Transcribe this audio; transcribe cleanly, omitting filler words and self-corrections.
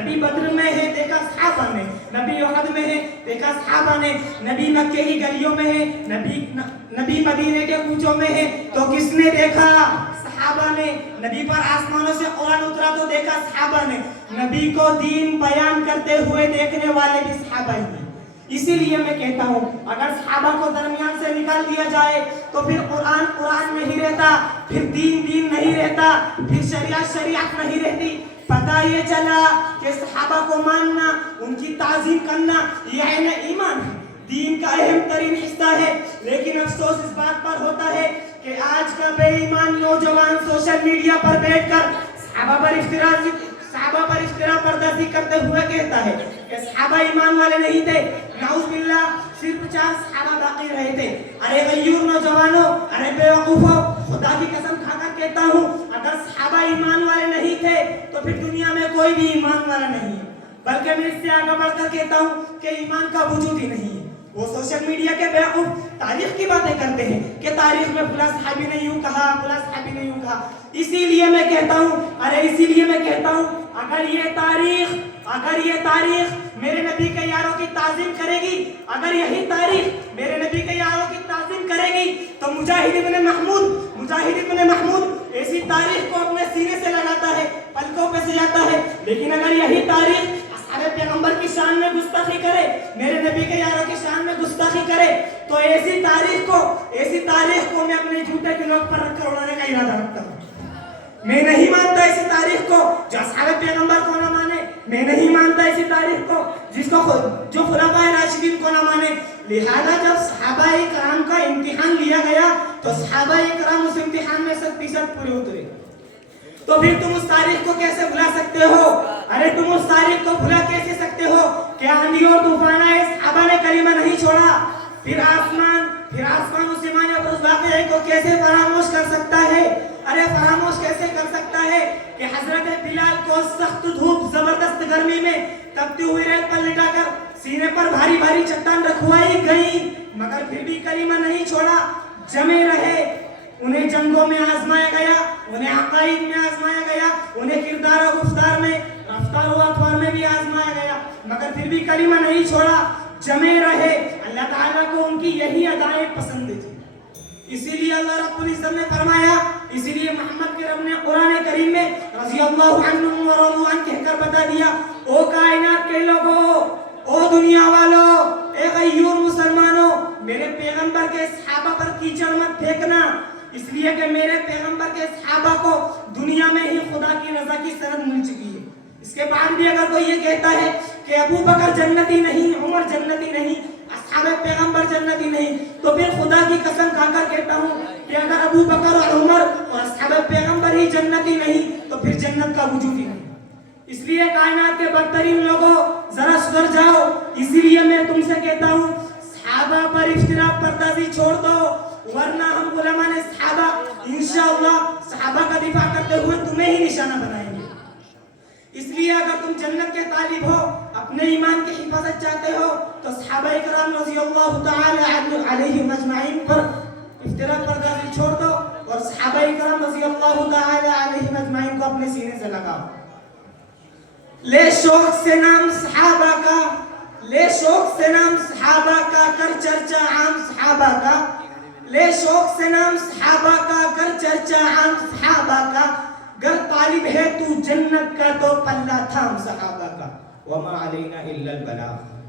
نبی بدر میں ہے دیکھا صحابہ نے, نبی احد میں ہے دیکھا صحابہ نے, نبی مکے کی گلیوں میں ہے, نبی مدینے کے کوچوں میں ہے تو کس نے دیکھا؟ صحابہ نے. نبی پر آسمانوں سے قرآن اترا تو دیکھا صحابہ نے. نبی کو دین بیان کرتے ہوئے دیکھنے والے بھی صحابہ ہی ہیں. اسی لیے میں کہتا ہوں اگر صحابہ کو درمیان سے نکال دیا جائے تو پھر قرآن نہیں رہتا, پھر دین نہیں رہتا, پھر شریعت نہیں رہتی. پتہ یہ چلا کہ صحابہ کو ماننا, ان کی تعظیم کرنا یہ عین ایمان ہے, دین کا اہم ترین حصہ ہے. لیکن افسوس اس بات پر ہوتا ہے کہ آج کا بے ایمان نوجوان سوشل میڈیا پر بیٹھ کر صحابہ پر افطرا پردازی کرتے ہوئے کہتا ہے کہ صحابہ ایمان والے نہیں تھے. نعوذ باللہ, صرف 4 صحابہ باقی رہے تھے. ارے غیور نوجوانوں, ارے بے وقوفوں, خدا کی قسم کھا کر کہتا ہوں اگر صحابہ ایمان والے نہیں تھے تو پھر دنیا میں کوئی بھی ایمان والا نہیں ہے. بلکہ میں اس سے آگے بڑھ کر کہتا ہوں کہ ایمان کا وجود ہی نہیں ہے. وہ سوشل میڈیا کے بیوقوف تاریخ کی باتیں کرتے ہیں کہ تاریخ میں فلاں صحابی نے یوں کہا, فلاں صحابی نے یوں کہا. اسی لیے میں کہتا ہوں اگر یہ تاریخ میرے نبی کے یاروں کی تعظیم کرے گی, اگر یہی تاریخ میرے نبی کے یاروں کی تعظیم کرے گی تو مجاہد ابن محمود ایسی تاریخ کو اپنے سینے سے لگاتا ہے, پلکوں پہ سجاتا ہے. لیکن اگر یہی تاریخ اصحاب پیغمبر کی شان میں گستاخی کرے, میرے نبی کے یاروں کی شان میں گستاخی کرے تو ایسی تاریخ کو میں اپنے جھوٹے کی نوک پر رکھ کر اڑانے کا ارادہ رکھتا ہوں. میں نہیں مانتا ایسی تاریخ کو جو اصحاب پیغمبر کو نہ مانے, میں نہیں مانتا ایسی تاریخ کو جو خلفائے راشدین کو نہ مانے. لہذا جب صحابہ کرام کا امتحان لیا گیا تو صحابہ کرام اس امتحان میں 100% پورے اترے. تو پھر تم اس تاریخ کو کیسے بھلا سکتے ہو؟ ارے تم اس تاریخ کو بھلا کیسے سکتے ہو کہ آندھی اور طوفان آئے, صحابہ نے کلمہ نہیں چھوڑا. پھر آسمان اس زمانے پر اس واقعے کو کیسے فراموش کر سکتا ہے؟ ارے فراموش کیسے کر سکتا ہے کہ حضرت بلال کو سخت دھوپ, زبردست گرمی میں تپتی ہوئی ریت پر لٹا کر سینے پر بھاری بھاری چٹان رکھوائی گئی, مگر پھر بھی کلمہ نہیں چھوڑا, جمے رہے. انہیں جنگوں میں آزمایا گیا, انہیں عقائد میں آزمایا گیا, انہیں کردار و گفتار میں, رفتار و اطوار میں بھی آزمایا گیا, مگر پھر بھی کلمہ نہیں چھوڑا, جمے رہے. اللہ تعالیٰ کو ان کی یہی ادائیں پسند تھی. اسی لیے اللہ رب العزت نے فرمایا, اسی لیے محمد کے رب نے قرآن کریم میں رضی اللہ عنہم ورضوا عنہ کہہ کر بتا دیا, او کائنات کے لوگوں, او دنیا والوں, اے غیور مسلمانوں, میرے پیغمبر کے صحابہ پر کیچڑ مت پھینکنا, اس لیے کہ میرے پیغمبر کے صحابہ کو دنیا میں ہی خدا کی رضا کی سند مل چکی ہے. اس کے بعد بھی اگر کوئی یہ کہتا ہے کہ ابو بکر جنتی نہیں, عمر جنتی نہیں, اصحاب پیغمبر جنتی نہیں, تو پھر خدا کی قسم کھا کر کہتا ہوں کہ اگر ابو بکر اور عمر اور اصحاب پیغمبر ہی جنتی نہیں تو پھر جنت کا وجود ہی نہیں. اس لیے کائنات کے بدترین لوگوں ذرا سدھر جاؤ. اسی لیے میں تم سے کہتا ہوں صحابہ پر افطرا پردازی چھوڑ دو, ورنہ ہم علماء نے صحابہ انشاءاللہ صحابہ کا دفاع کرتے ہوئے تمہیں ہی نشانہ بنائیں گے. اس لیے اگر تم جنت کے طالب ہو, اپنے ایمان کی حفاظت چاہتے ہو تو صحابہ کرام رضی اللہ تعالی علیہم اجمعین پر افطرا پردازی چھوڑ دو اور صحابہ کرام رضی اللہ تعالی علیہم اجمعین کو اپنے سینے سے لگاؤ. لے شوق سے نام صحابہ کا, لے شوق سے نام صحابہ کا, کر چرچا عام صحابہ کا, لے شوق سے نام صحابہ کا, کر چرچا عام صحابہ کا, گر طالب ہے تو جنت کا تو پلہ تھام صحابہ کا, وما علینا الا البلاغ.